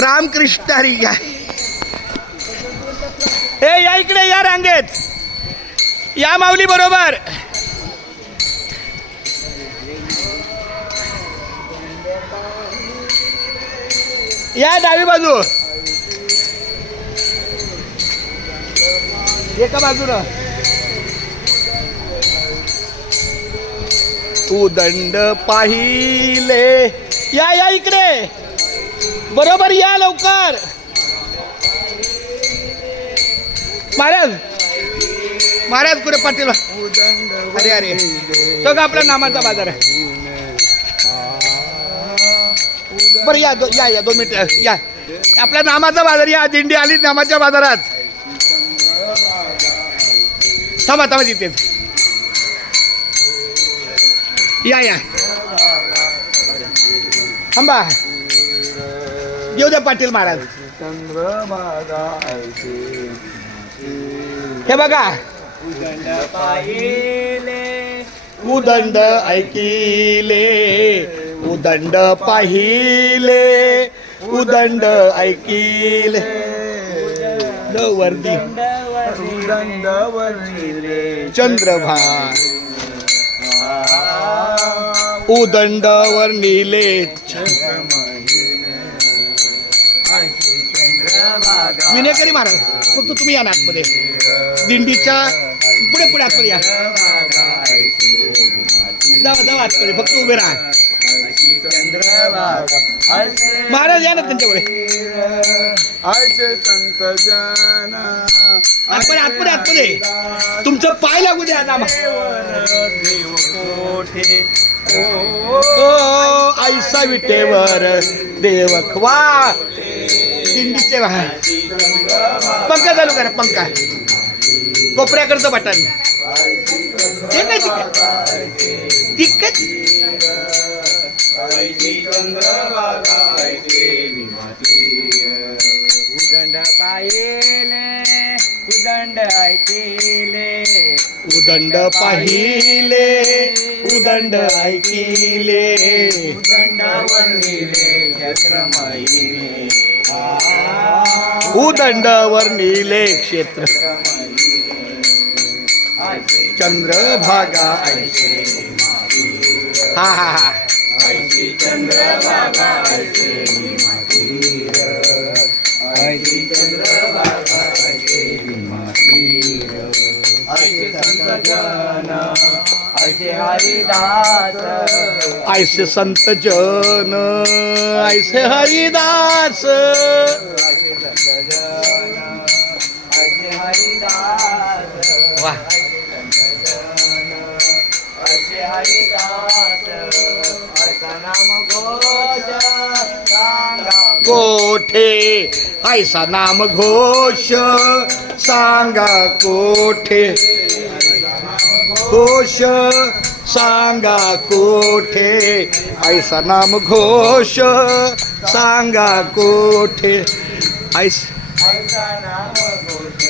रामकृष्ण हरी या. ए या इकडे या रांगेत या माऊली बरोबर. या डावी बाजू एका बाजूला. उदंड पाहिले या या इकडे बरोबर या लवकर. महाराज महाराज पुढे पाटील. अरे अरे तो का आपला नामाचा बाजार आहे. बरं या या 2 मिनिट या. आपला नामाचा बाजार या. दिंडी आली नामाच्या बाजारात. थांबा थांबा तिथे या या थांबा. येऊ द्या पाटील महाराज. हे बघा उदंड पाहिले उदंड ऐकिले उदंड पाहिले उदंड ऐकिले वर्दी उदंड वर्णिले चंद्रभा उदंड वर्णिले. विनेकरी महाराज फक्त तुम्ही या नागमध्ये दिंडीच्या पुढे पुढे आतमध्ये या. जावा जावा आतमध्ये फक्त उभे राहा. महाराज या ना त्यांच्यापुढे. संत जन आतमध्ये आतमध्ये आतमध्ये तुमचं पाय लागू द्या आता. देव कोठे ओ आईसा विटेवर देवखवा दिंडीचे पंखा चालू करा. पंखा कोपऱ्याकडचं बटन ते काय तिकट. उदंड पाहिले उदंड ऐकिले उदंड पाहिले उदंड ऐकिले उदंड वर्णिले क्षेत्र महिले उदंड वर्णिले क्षेत्र चंद्रभागा ऐसे. हा हा हा चंद्रभागा ऐसे ऐसे चंद्रभागा ऐसे ऐसे संत जन ऐसे हरिदास ऐसे संत जन ऐसे हरिदास ऐसे संत जन ऐसे हरिदास वा. ऐसे हरिदास ऐसा नाम घोष सांगा कोठे ऐसा नाम घोष सांगा कोठे घोष सांगा कोठे ऐसा नाम घोष सांगा कोठे. ऐसा नाम घोष